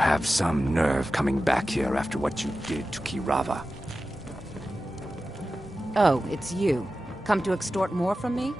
have some nerve coming back here after what you did to Kirava. Oh, it's you. Come to extort more from me?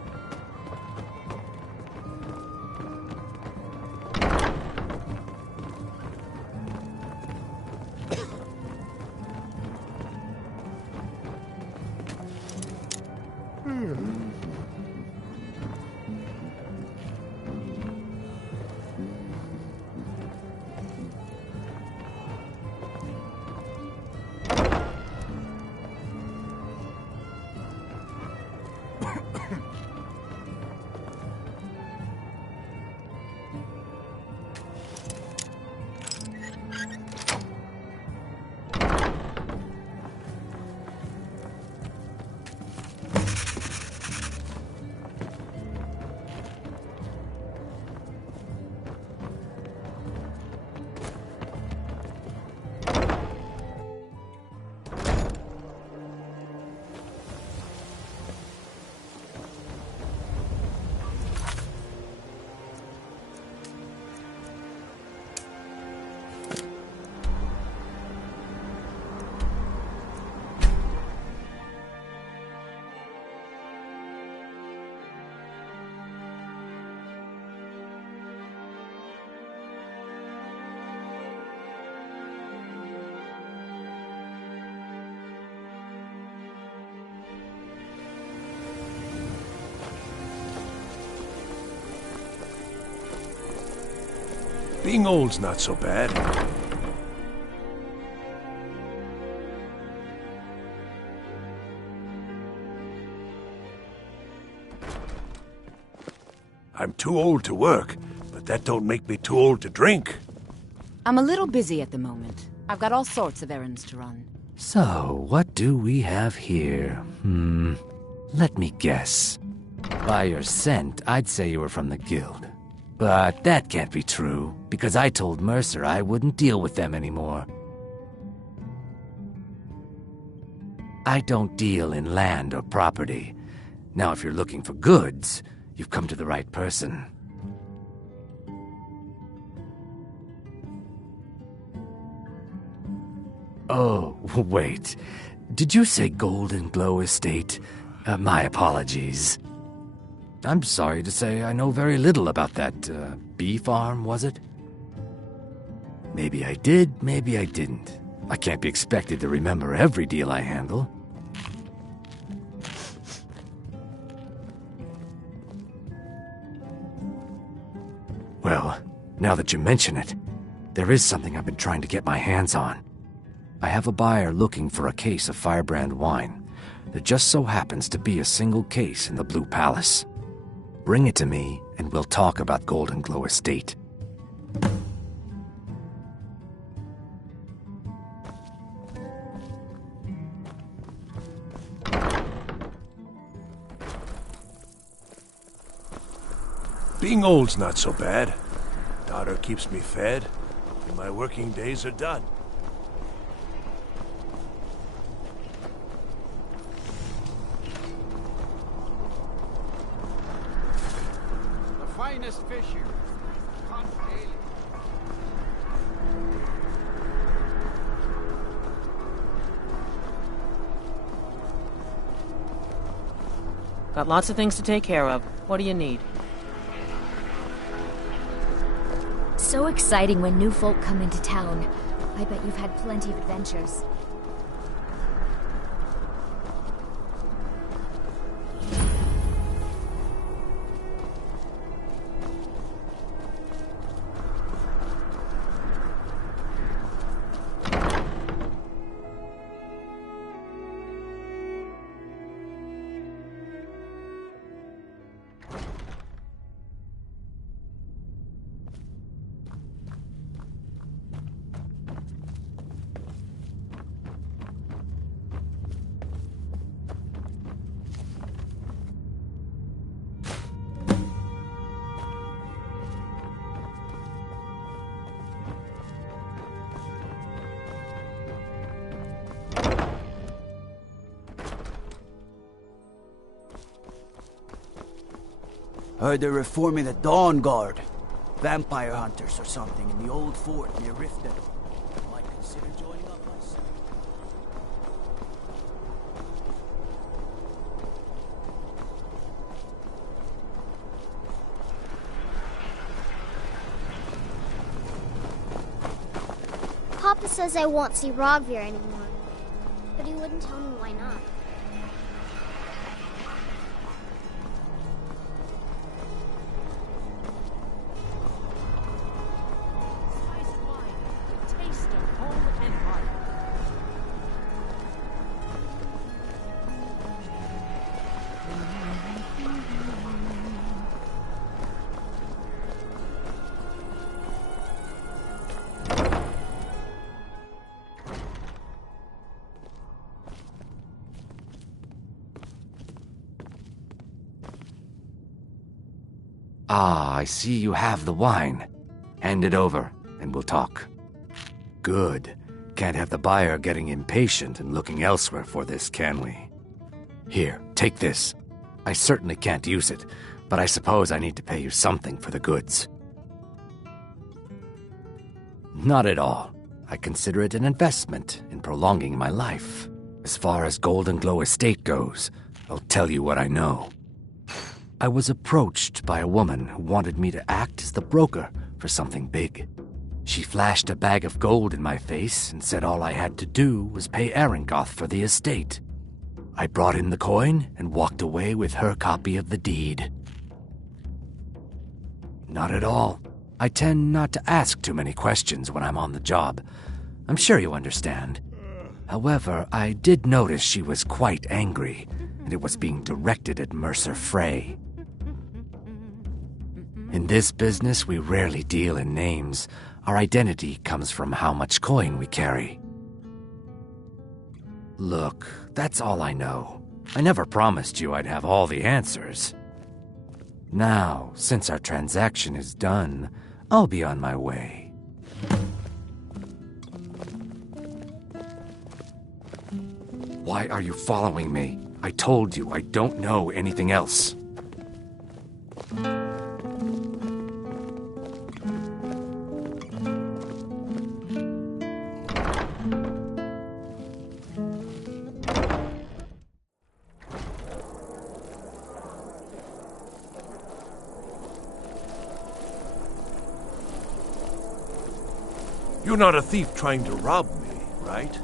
Being old's not so bad. I'm too old to work, but that don't make me too old to drink. I'm a little busy at the moment. I've got all sorts of errands to run. So, what do we have here? Let me guess. By your scent, I'd say you were from the guild. But that can't be true, because I told Mercer I wouldn't deal with them anymore. I don't deal in land or property. Now, if you're looking for goods, you've come to the right person. Oh, wait. Did you say Golden Glow Estate? My apologies. I'm sorry to say I know very little about that, bee farm, was it? Maybe I did, maybe I didn't. I can't be expected to remember every deal I handle. Well, now that you mention it, there is something I've been trying to get my hands on. I have a buyer looking for a case of Firebrand wine. There just so happens to be a single case in the Blue Palace. Bring it to me, and we'll talk about Golden Glow Estate. Being old's not so bad. Daughter keeps me fed, and my working days are done. Finest fish here. Caught daily. Got lots of things to take care of. What do you need? So exciting when new folk come into town. I bet you've had plenty of adventures. Heard they're reforming the Dawn Guard. vampire hunters or something in the old fort near Riften. Might consider joining up myself. Papa says I won't see Rogvir anymore, but he wouldn't tell me why not. Spice wine, the taste of home and heart. Ah, I see you have the wine. Hand it over, and we'll talk. Good. Can't have the buyer getting impatient and looking elsewhere for this, can we? Here, take this. I certainly can't use it, but I suppose I need to pay you something for the goods. Not at all. I consider it an investment in prolonging my life. As far as Golden Glow Estate goes, I'll tell you what I know. I was approached by a woman who wanted me to act as the broker for something big. She flashed a bag of gold in my face and said all I had to do was pay Arangoth for the estate. I brought in the coin and walked away with her copy of the deed. Not at all. I tend not to ask too many questions when I'm on the job. I'm sure you understand. However, I did notice she was quite angry, and it was being directed at Mercer Frey. In this business, we rarely deal in names. Our identity comes from how much coin we carry. Look, that's all I know. I never promised you I'd have all the answers. Now, since our transaction is done, I'll be on my way. Why are you following me? I told you I don't know anything else. You're not a thief trying to rob me, right?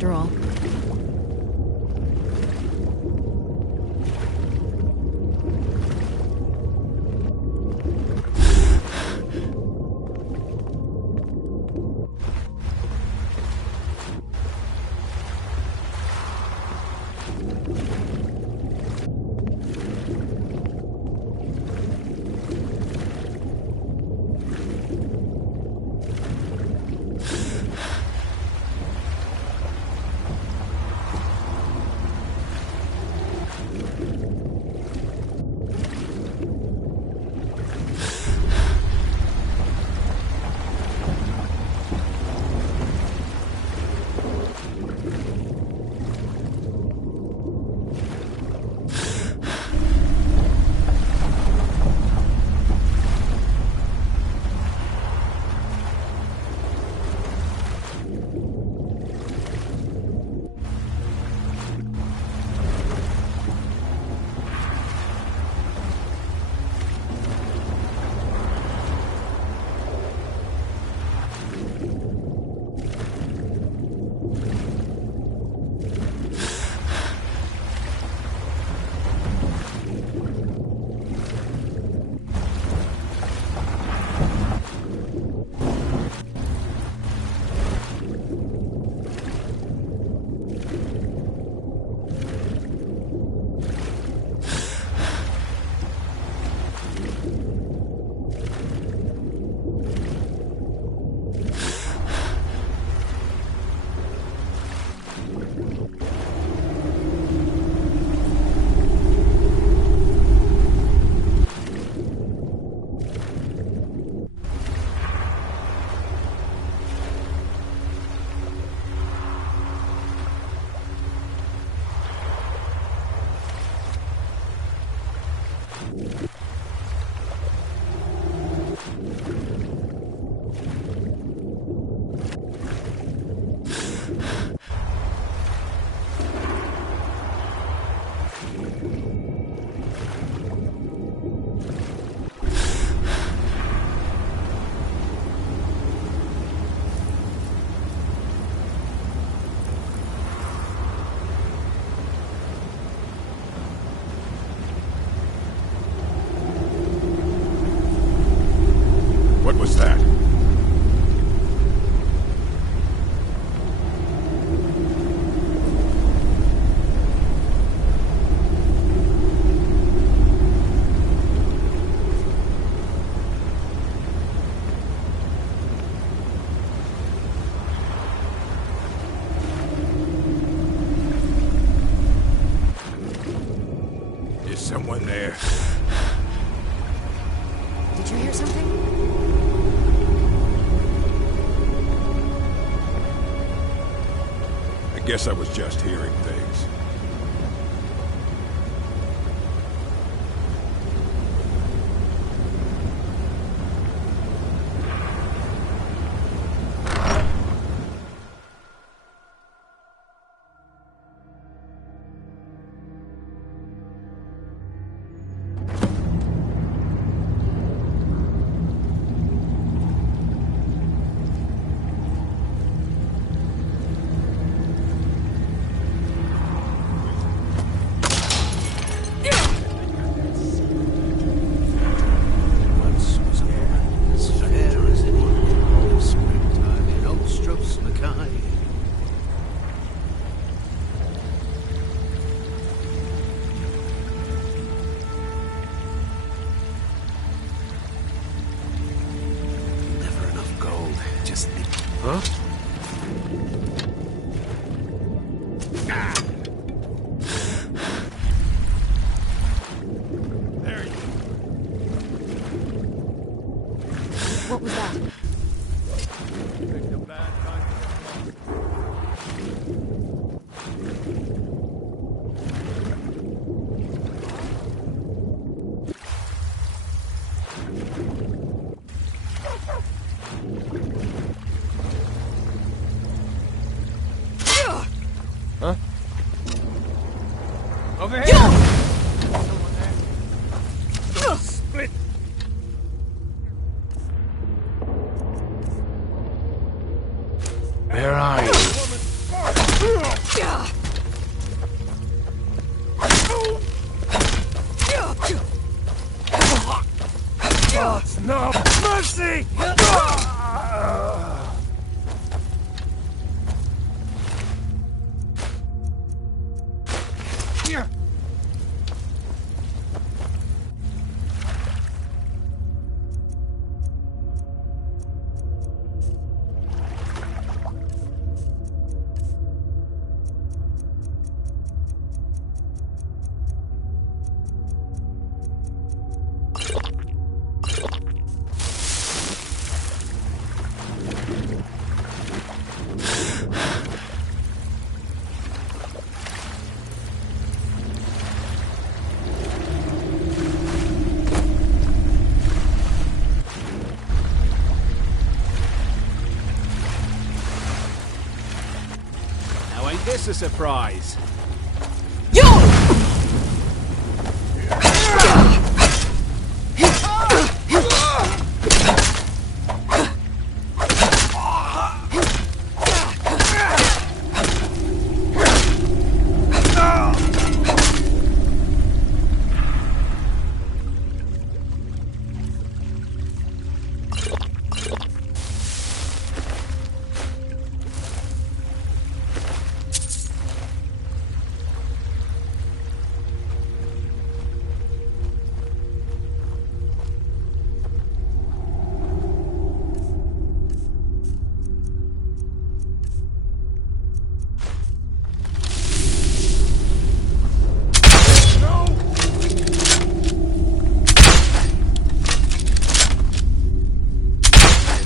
after all. What was that? Is someone there? Did you hear something? I guess I was just hearing things. Huh? There you What was that? picked a bad time to get lost. No mercy! Now ain't this a surprise?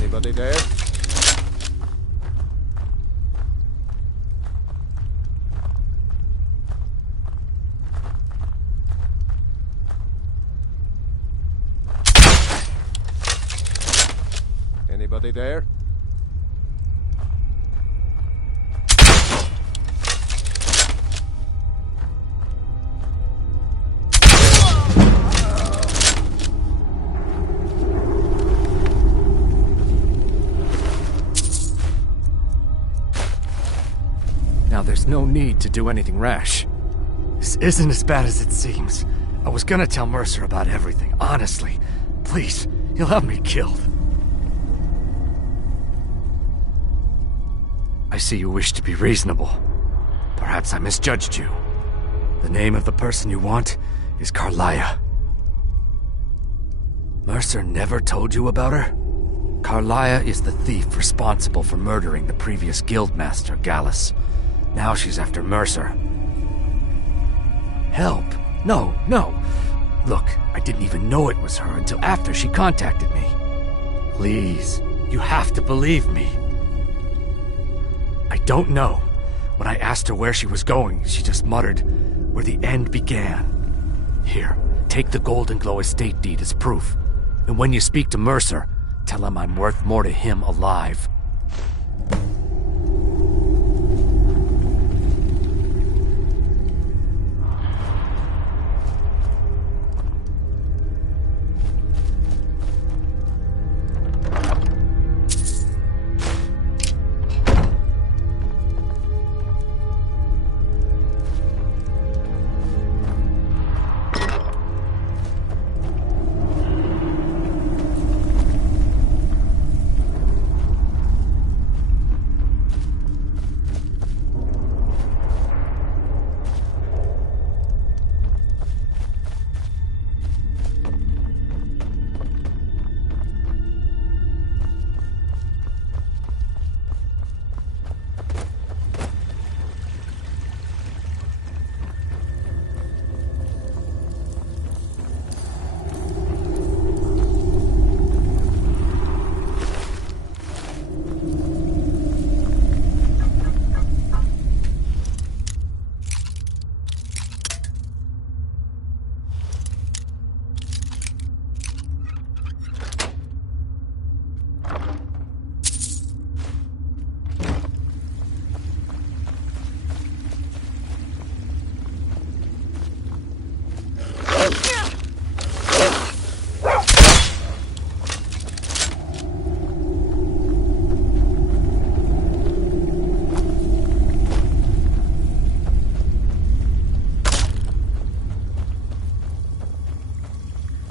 Anybody there? Anybody there? Now there's no need to do anything rash. This isn't as bad as it seems. I was gonna tell Mercer about everything, honestly. Please, he'll have me killed. I see you wish to be reasonable. Perhaps I misjudged you. The name of the person you want is Carlia. Mercer never told you about her? Carlia is the thief responsible for murdering the previous guildmaster, Gallus. Now she's after Mercer. Help? No. Look, I didn't even know it was her until after she contacted me. Please, you have to believe me. I don't know. When I asked her where she was going, she just muttered, "Where the end began." Here, take the Golden Glow estate deed as proof. And when you speak to Mercer, tell him I'm worth more to him alive.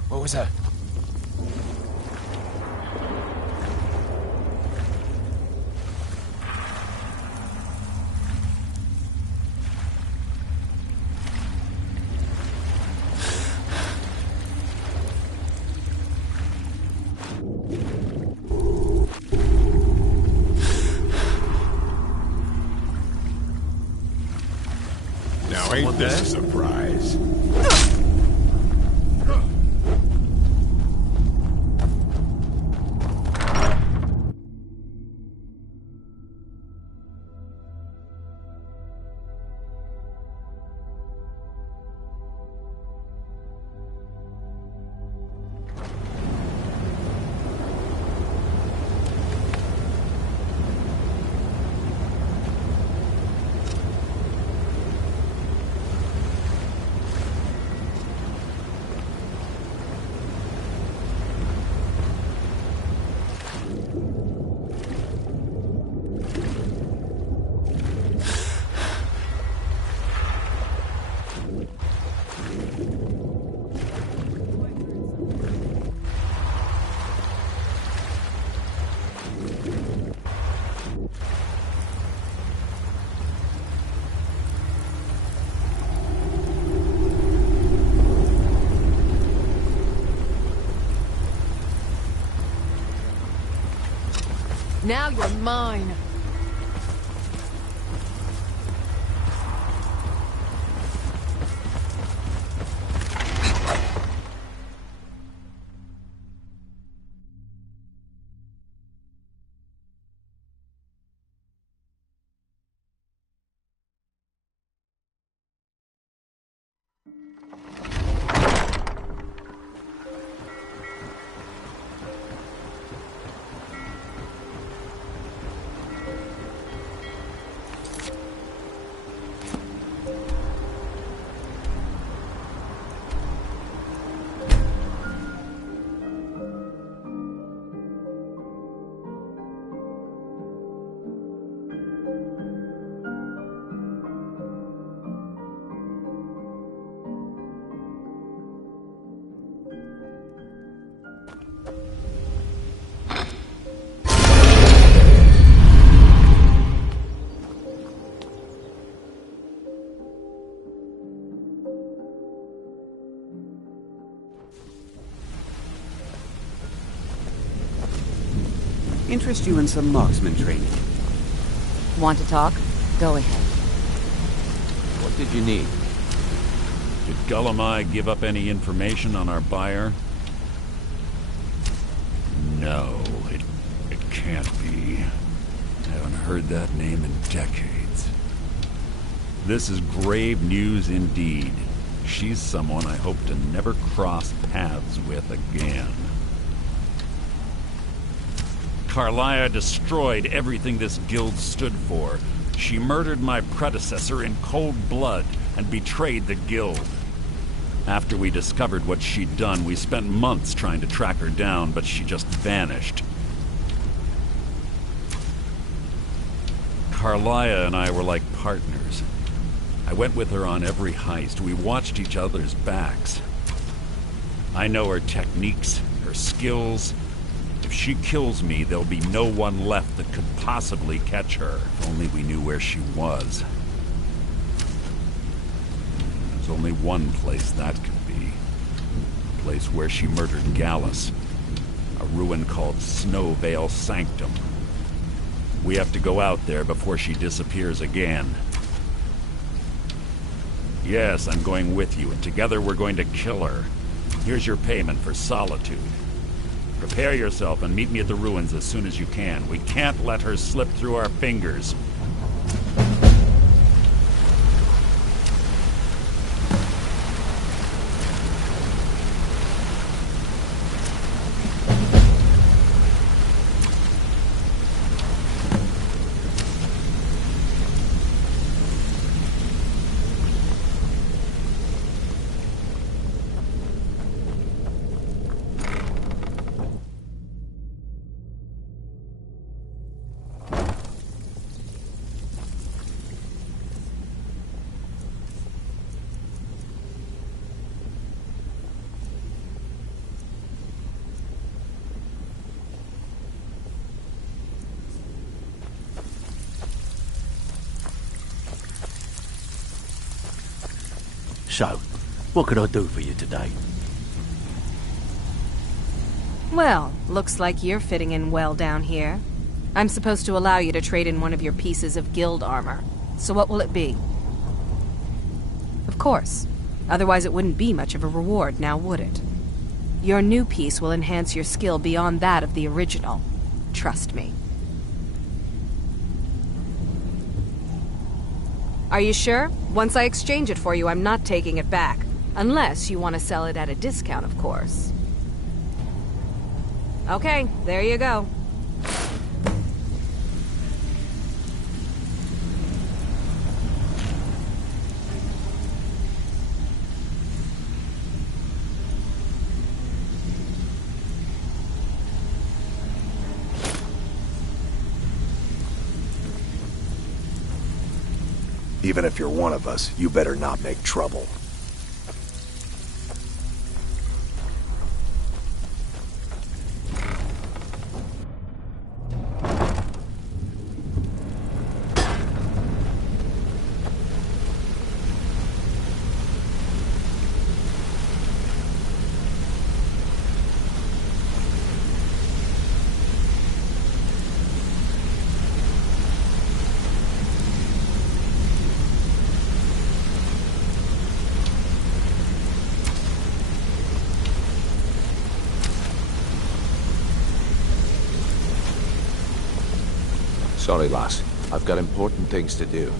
What was that? Ain't this a surprise? Now you're mine. Interest you in some marksman training? Want to talk? Go ahead. What did you need? Did Gullamai give up any information on our buyer? No, it can't be. I haven't heard that name in decades. This is grave news indeed. She's someone I hope to never cross paths with again. Carlia destroyed everything this guild stood for. She murdered my predecessor in cold blood and betrayed the guild. After we discovered what she'd done, we spent months trying to track her down, but she just vanished. Carlia and I were like partners. I went with her on every heist. We watched each other's backs. I know her techniques, her skills. If she kills me, there'll be no one left that could possibly catch her. If only we knew where she was. There's only one place that could be. The place where she murdered Gallus. A ruin called Snowvale Sanctum. We have to go out there before she disappears again. Yes, I'm going with you, and together we're going to kill her. Here's your payment for solitude. Prepare yourself and meet me at the ruins as soon as you can. We can't let her slip through our fingers. So, what could I do for you today? Well, looks like you're fitting in well down here. I'm supposed to allow you to trade in one of your pieces of guild armor. So what will it be? course. Otherwise it wouldn't be much of a reward, now would it? Your new piece will enhance your skill beyond that of the original. Trust me. Are you sure? Once I exchange it for you, I'm not taking it back. Unless you want to sell it at a discount, of course. Okay, there you go. Even if you're one of us, you better not make trouble. Sorry, lass. I've got important things to do.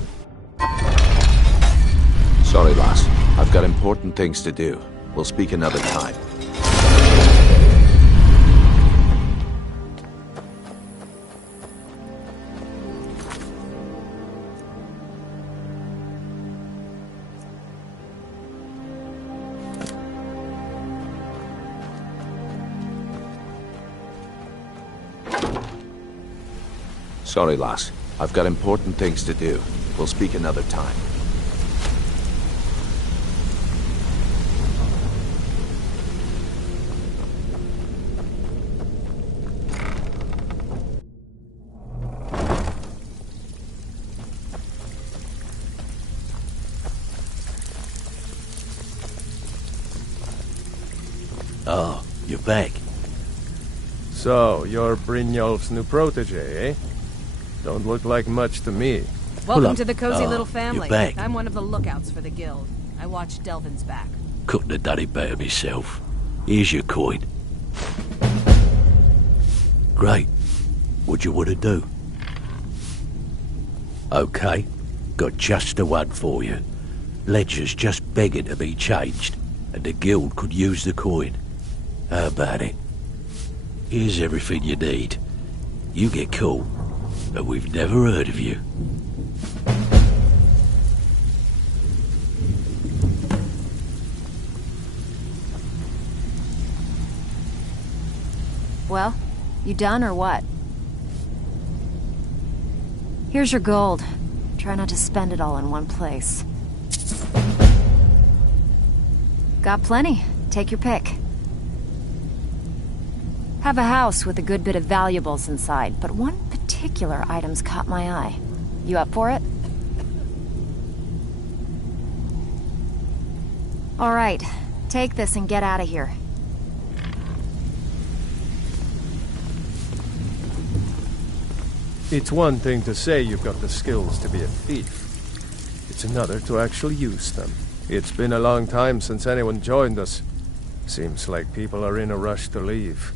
Sorry, lass. I've got important things to do. We'll speak another time. Sorry, lass. I've got important things to do. We'll speak another time. Oh, you're back. So, you're Brynjolf's new protege, eh? Don't look like much to me. Welcome to the cozy little You're family. back. I'm one of the lookouts for the guild. I watch Delvin's back. Couldn't have done it better myself. Here's your coin. Great. What you want to do? Okay. Got just the one for you. Ledger's just begging to be changed, and the guild could use the coin. How about it? Here's everything you need. You get cool, but we've never heard of you. Well, you done or what? Here's your gold. Try not to spend it all in one place. Got plenty. Take your pick. Have a house with a good bit of valuables inside, but one particular item's caught my eye. You up for it? All right. Take this and get out of here. It's one thing to say you've got the skills to be a thief. It's another to actually use them. It's been a long time since anyone joined us. Seems like people are in a rush to leave.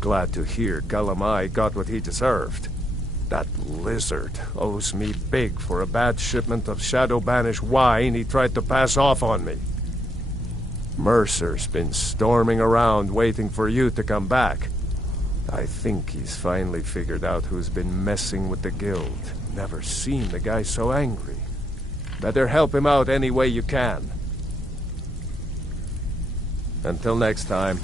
Glad to hear Galamai got what he deserved. That lizard owes me big for a bad shipment of Shadow-banished wine he tried to pass off on me. Mercer's been storming around waiting for you to come back. I think he's finally figured out who's been messing with the guild. Never seen the guy so angry. Better help him out any way you can. Until next time.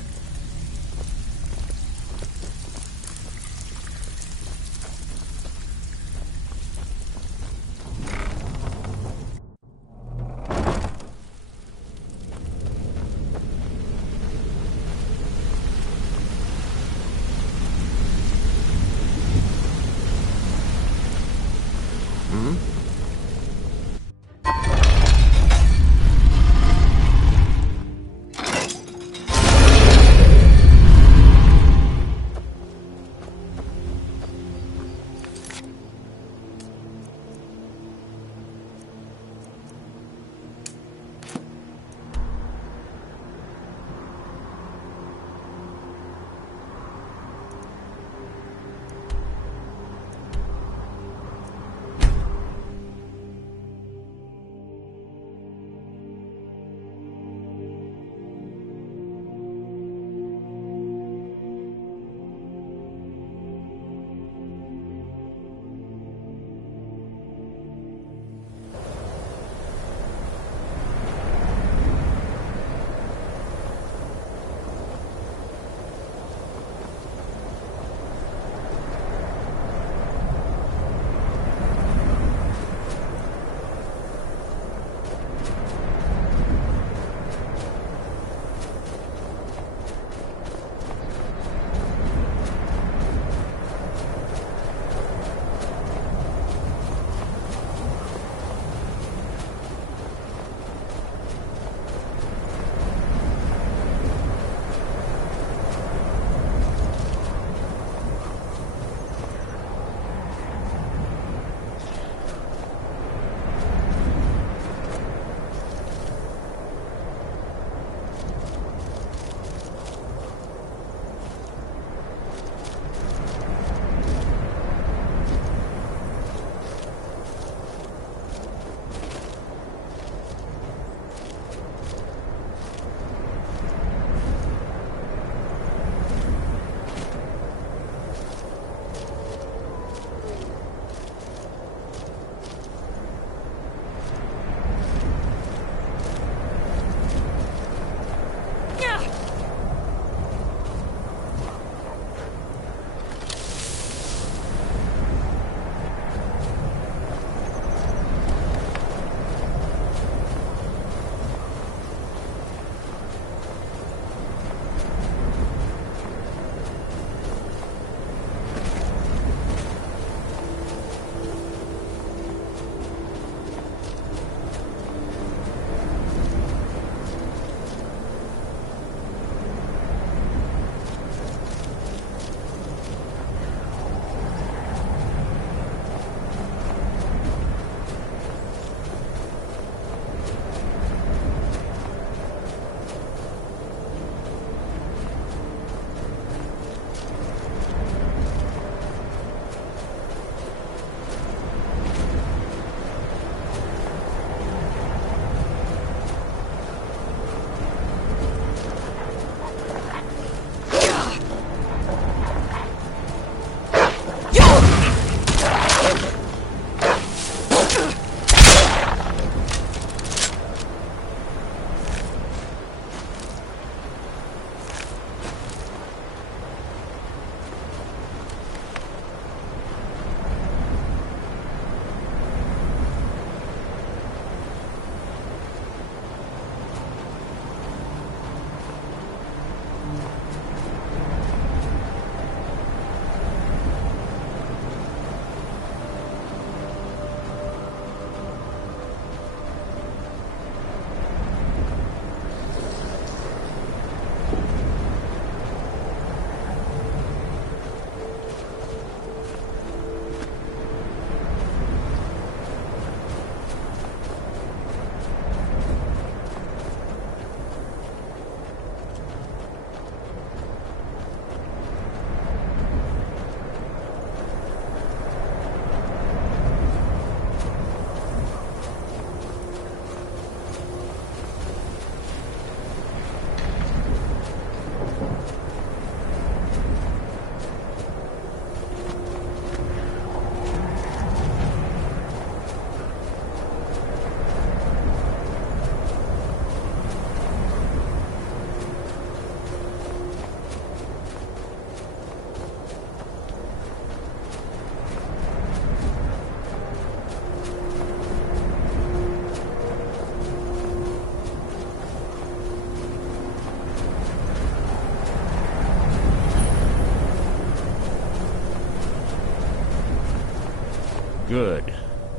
Good.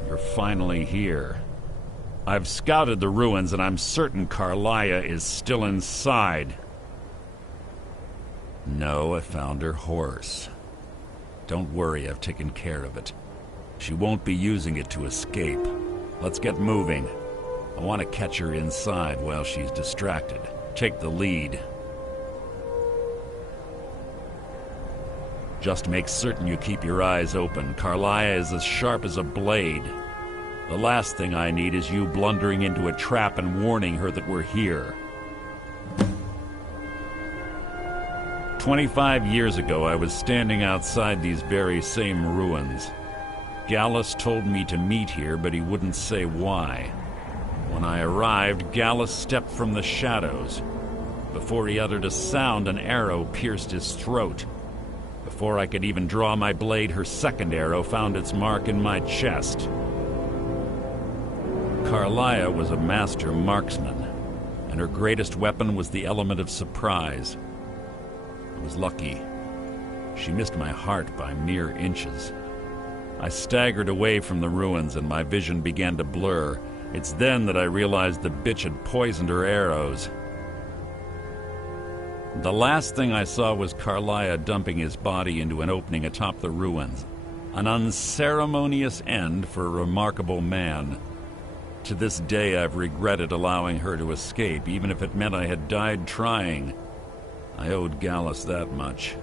You're finally here. I've scouted the ruins and I'm certain Carlia is still inside. No, I found her horse. Don't worry, I've taken care of it. She won't be using it to escape. Let's get moving. I want to catch her inside while she's distracted. Take the lead. Just make certain you keep your eyes open. Carlia is as sharp as a blade. The last thing I need is you blundering into a trap and warning her that we're here. 25 years ago, I was standing outside these very same ruins. Gallus told me to meet here, but he wouldn't say why. When I arrived, Gallus stepped from the shadows. Before he uttered a sound, an arrow pierced his throat. Before I could even draw my blade, her second arrow found its mark in my chest. Carlia was a master marksman, and her greatest weapon was the element of surprise. I was lucky. She missed my heart by mere inches. I staggered away from the ruins and my vision began to blur. It's then that I realized the bitch had poisoned her arrows. The last thing I saw was Carlia dumping his body into an opening atop the ruins. An unceremonious end for a remarkable man. To this day I've regretted allowing her to escape, even if it meant I had died trying. I owed Gallus that much.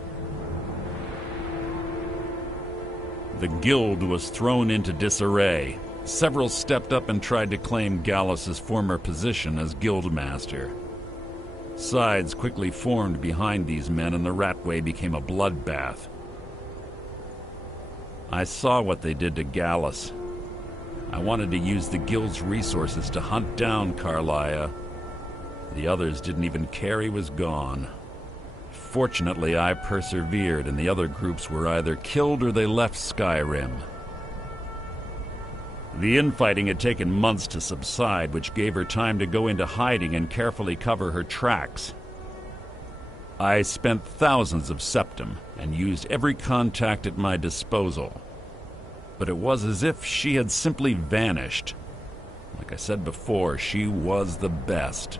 The guild was thrown into disarray. Several stepped up and tried to claim Gallus's former position as guildmaster. Sides quickly formed behind these men and the Ratway became a bloodbath. I saw what they did to Gallus. I wanted to use the guild's resources to hunt down Carlia. The others didn't even care he was gone. Fortunately, I persevered, and the other groups were either killed or they left Skyrim. The infighting had taken months to subside, which gave her time to go into hiding and carefully cover her tracks. I spent thousands of septum and used every contact at my disposal. But it was as if she had simply vanished. Like I said before, she was the best.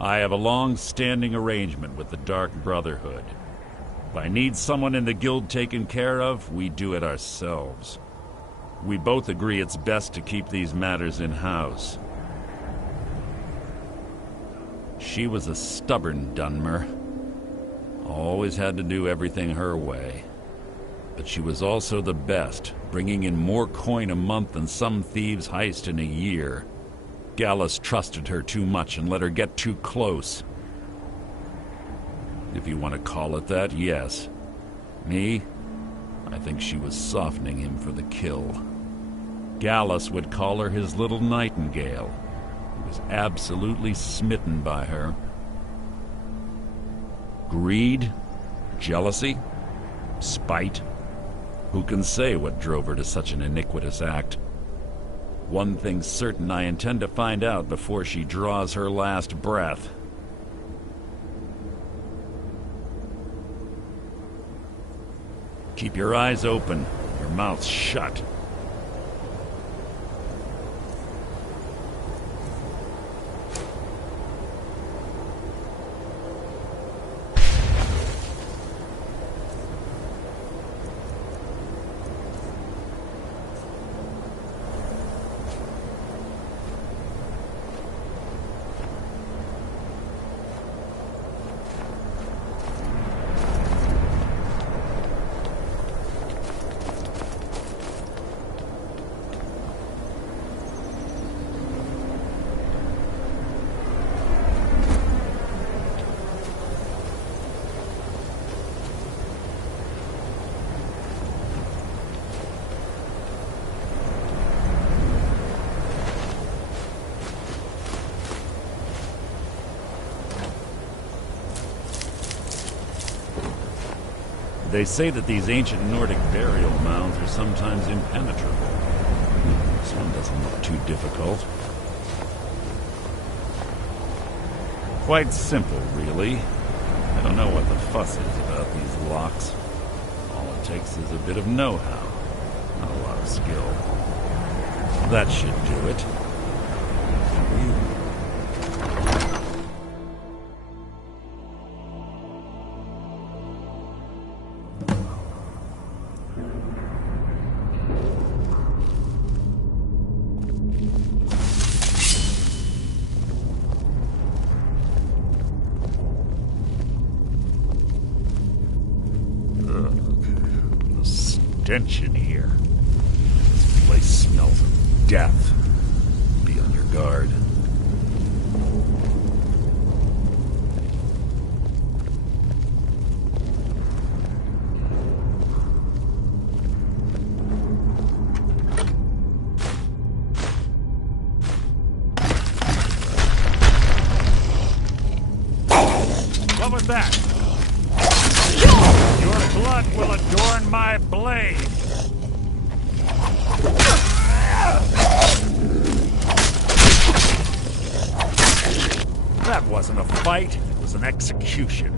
I have a long-standing arrangement with the Dark Brotherhood. If I need someone in the guild taken care of, we do it ourselves. We both agree it's best to keep these matters in-house. She was a stubborn Dunmer. Always had to do everything her way. But she was also the best, bringing in more coin a month than some thieves heist in a year. Gallus trusted her too much and let her get too close. If you want to call it that, yes. Me? I think she was softening him for the kill. Gallus would call her his little nightingale. He was absolutely smitten by her. Greed? Jealousy? Spite? Who can say what drove her to such an iniquitous act? One thing's certain, I intend to find out before she draws her last breath. Keep your eyes open, your mouth shut. They say that these ancient Nordic burial mounds are sometimes impenetrable. This one doesn't look too difficult. Quite simple, really. I don't know what the fuss is about these locks. takes is a bit of know-how, not a lot of skill. That should do it. Stench in here. This place smells of death. Be on your guard. What was that? Your blood will adorn my blade! That wasn't a fight, it was an execution.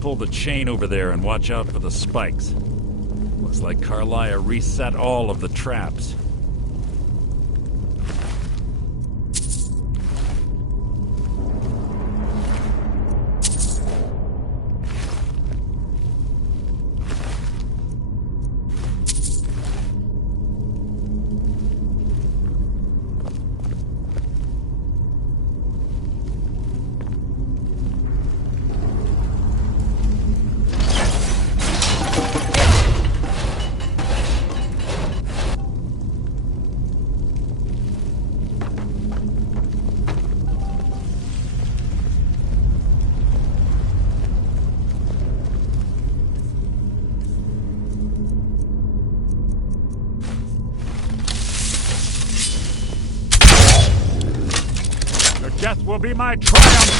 Pull the chain over there and watch out for the spikes. Looks like Carlia reset all of the traps. Death will be my triumph!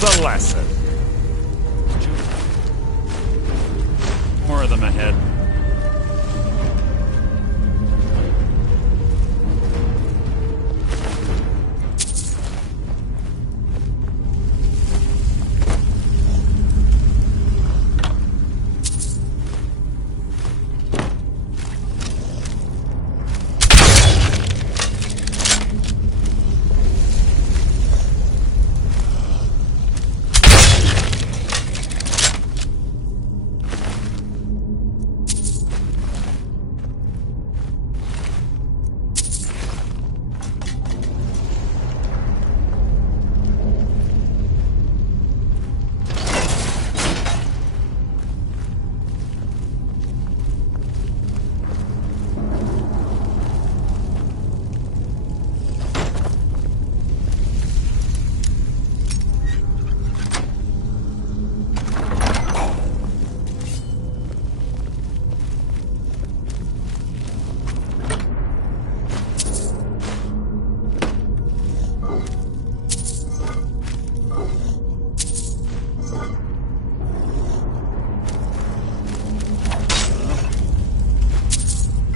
the lesson. More of them ahead.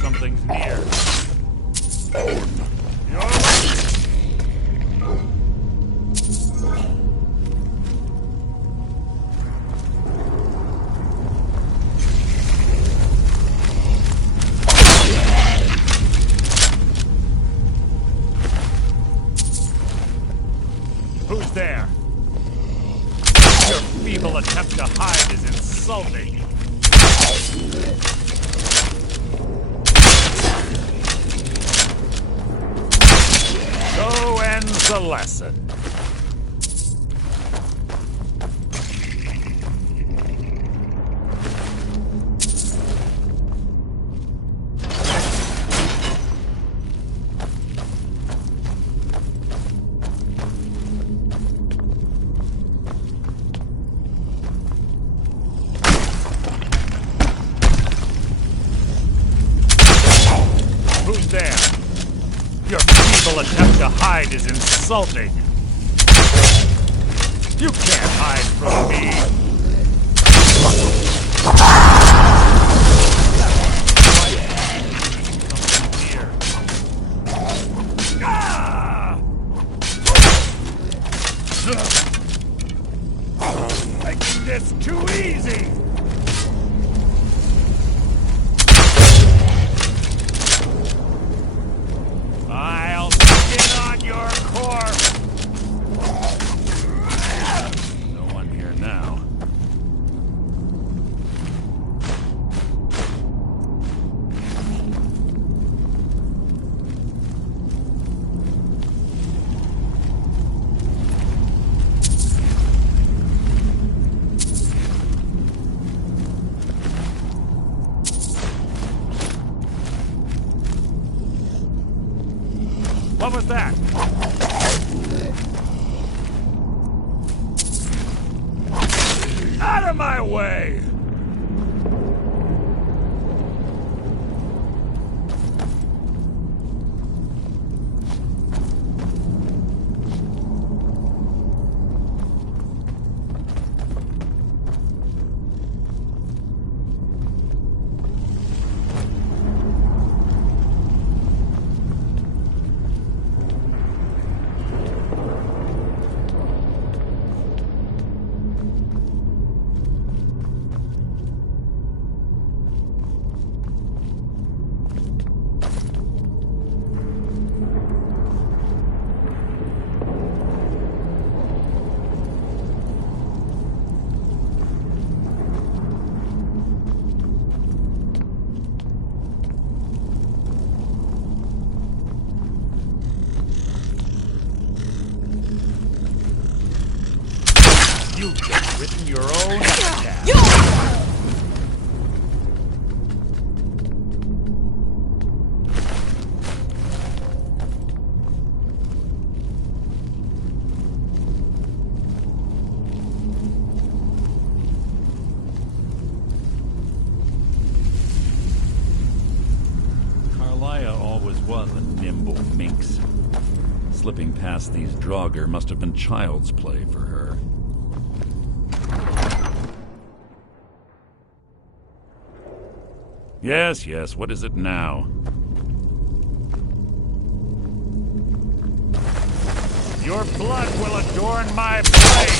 Something's near. Who's there? Your feeble attempt to hide is insulting. So ends the lesson. Who's there? Your feeble attempt to hide is insulting. You can't hide from me. Something here. Ah! Making this too easy. I'll spit on your corpse! No one here now. What was that? Out of my way! You've just written your own epitaph. Carlia always was a nimble minx. Slipping past these Draugr must have been child's play for her. Yes, yes, what is it now? Your blood will adorn my blade!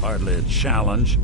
Hardly a challenge.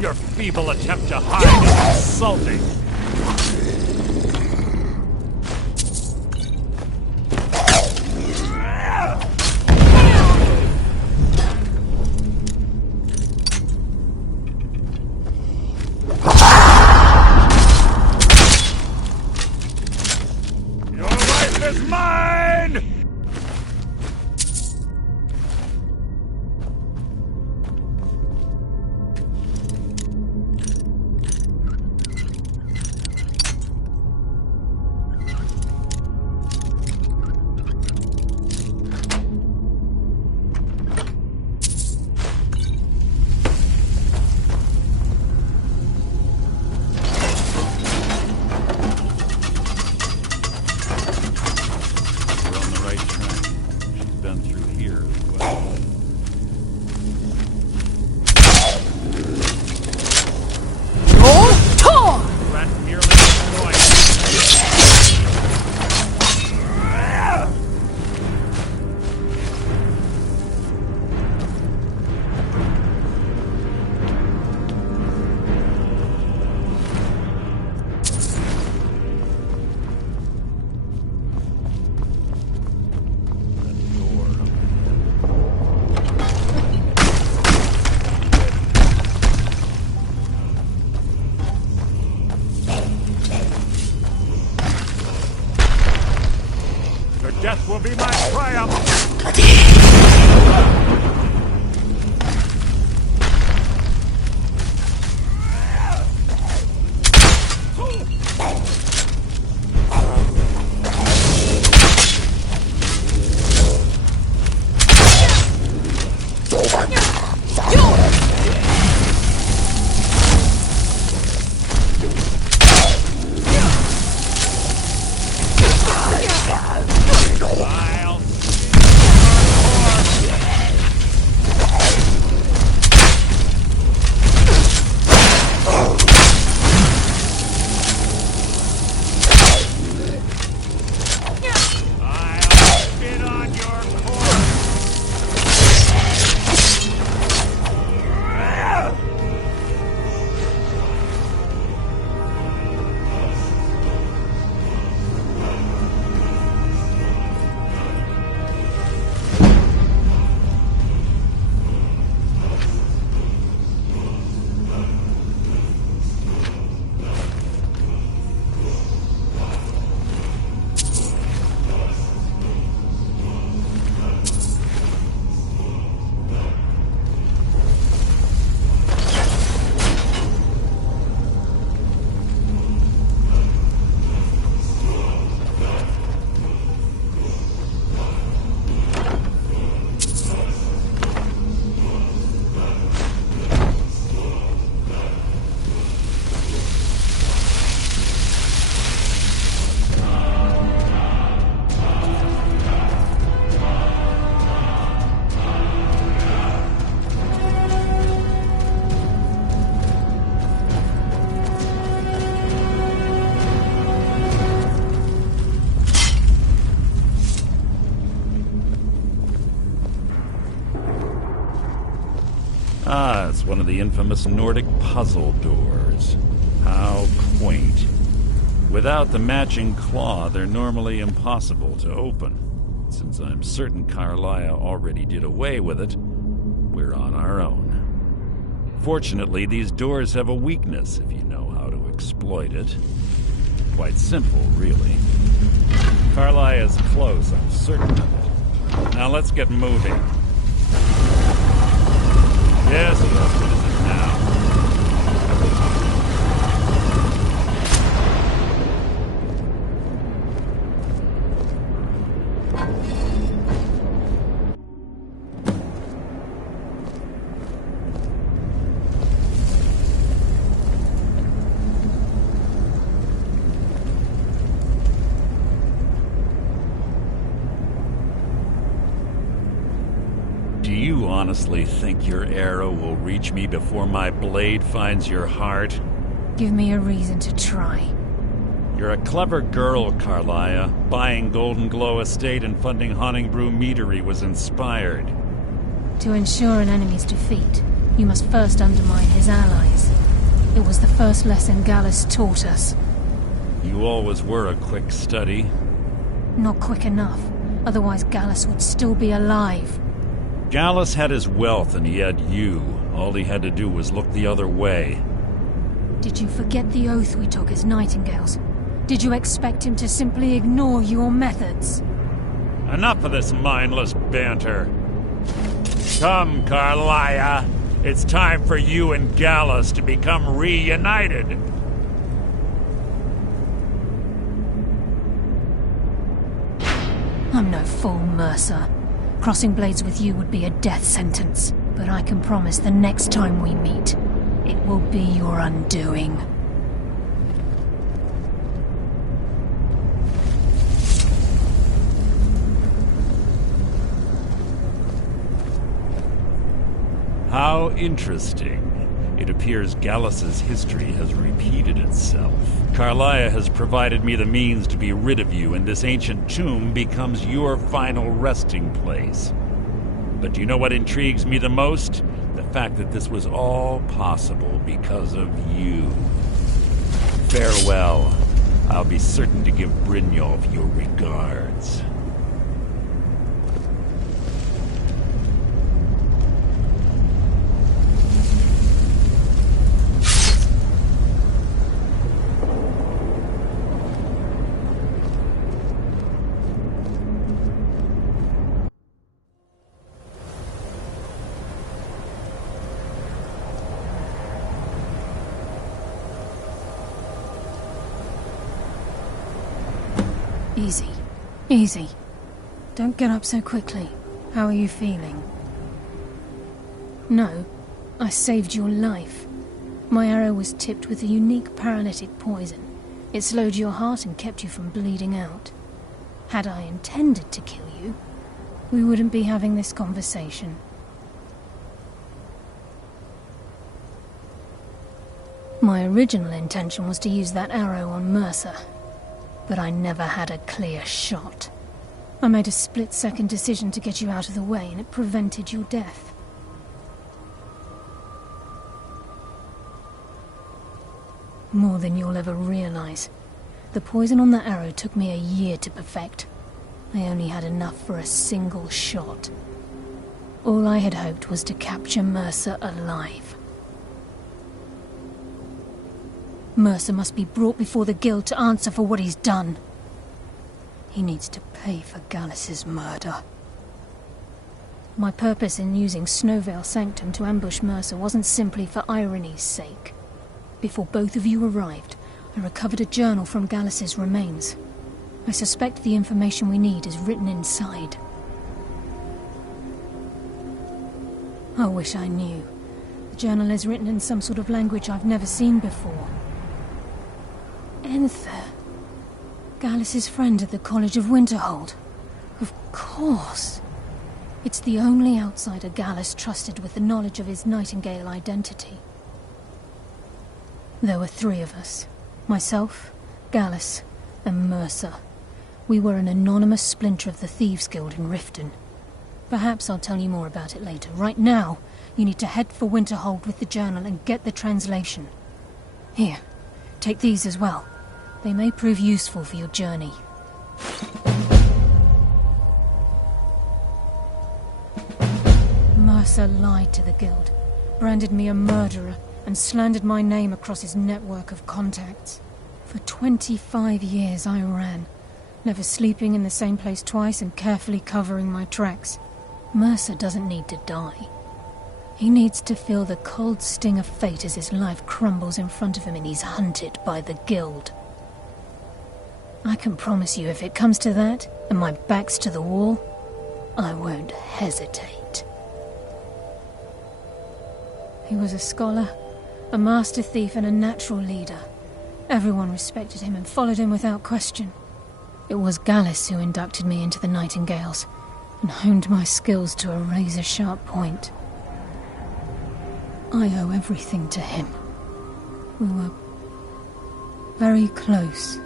Your feeble attempt to hide is insulting. Your life is mine! Death will be my triumph! Ah, it's one of the infamous Nordic puzzle doors. How quaint. Without the matching claw, they're normally impossible to open. Since I'm certain Carlia already did away with it, we're on our own. Fortunately, these doors have a weakness if you know how to exploit it. Quite simple, really. Carlia is close, I'm certain of it. Now let's get moving. Yes, what is it now? Do you honestly think your arrow will reach me before my blade finds your heart? Give me a reason to try. You're a clever girl, Carlia. Buying Golden Glow Estate and funding Honningbrew Meadery was inspired. To ensure an enemy's defeat, you must first undermine his allies. It was the first lesson Gallus taught us. You always were a quick study. Not quick enough, otherwise Gallus would still be alive. Gallus had his wealth and he had you. All he had to do was look the other way. Did you forget the oath we took as Nightingales? Did you expect him to simply ignore your methods? Enough of this mindless banter. Come, Carlia. It's time for you and Gallus to become reunited. I'm no fool, Mercer. Crossing blades with you would be a death sentence, but I can promise the next time we meet, it will be your undoing. How interesting. It appears Gallus's history has repeated itself. Carlia has provided me the means to be rid of you, and this ancient tomb becomes your final resting place. But do you know what intrigues me the most? The fact that this was all possible because of you. Farewell. I'll be certain to give Brynjolf your regards. Easy. Easy. Don't get up so quickly. How are you feeling? No, I saved your life. My arrow was tipped with a unique paralytic poison. It slowed your heart and kept you from bleeding out. Had I intended to kill you, we wouldn't be having this conversation. My original intention was to use that arrow on Mercer, but I never had a clear shot. I made a split-second decision to get you out of the way, and it prevented your death. More than you'll ever realize. The poison on that arrow took me a year to perfect. I only had enough for a single shot. All I had hoped was to capture Mercer alive. Mercer must be brought before the Guild to answer for what he's done. He needs to pay for Gallus's murder. My purpose in using Snowvale Sanctum to ambush Mercer wasn't simply for irony's sake. Before both of you arrived, I recovered a journal from Gallus's remains. I suspect the information we need is written inside. I wish I knew. The journal is written in some sort of language I've never seen before. Enther. Gallus's friend at the College of Winterhold. Of course. It's the only outsider Gallus trusted with the knowledge of his Nightingale identity. There were 3 of us. Myself, Gallus, and Mercer. We were an anonymous splinter of the Thieves Guild in Riften. Perhaps I'll tell you more about it later. Right now, you need to head for Winterhold with the journal and get the translation. Here, take these as well. They may prove useful for your journey. Mercer lied to the Guild, branded me a murderer, and slandered my name across his network of contacts. For 25 years I ran, never sleeping in the same place twice and carefully covering my tracks. Mercer doesn't need to die. He needs to feel the cold sting of fate as his life crumbles in front of him and he's hunted by the Guild. I can promise you, if it comes to that, and my back's to the wall, I won't hesitate. He was a scholar, a master thief, and a natural leader. Everyone respected him and followed him without question. It was Gallus who inducted me into the Nightingales, and honed my skills to a razor-sharp point. I owe everything to him. We were very close.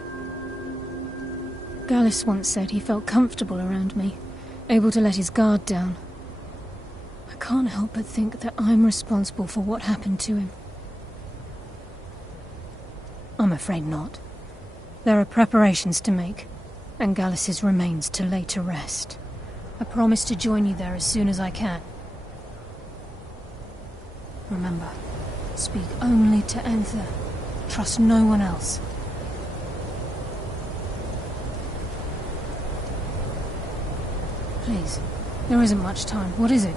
Gallus once said he felt comfortable around me, able to let his guard down. I can't help but think that I'm responsible for what happened to him. I'm afraid not. There are preparations to make, and Gallus's remains to lay to rest. I promise to join you there as soon as I can. Remember, speak only to Anther. Trust no one else. Please, there isn't much time. What is it?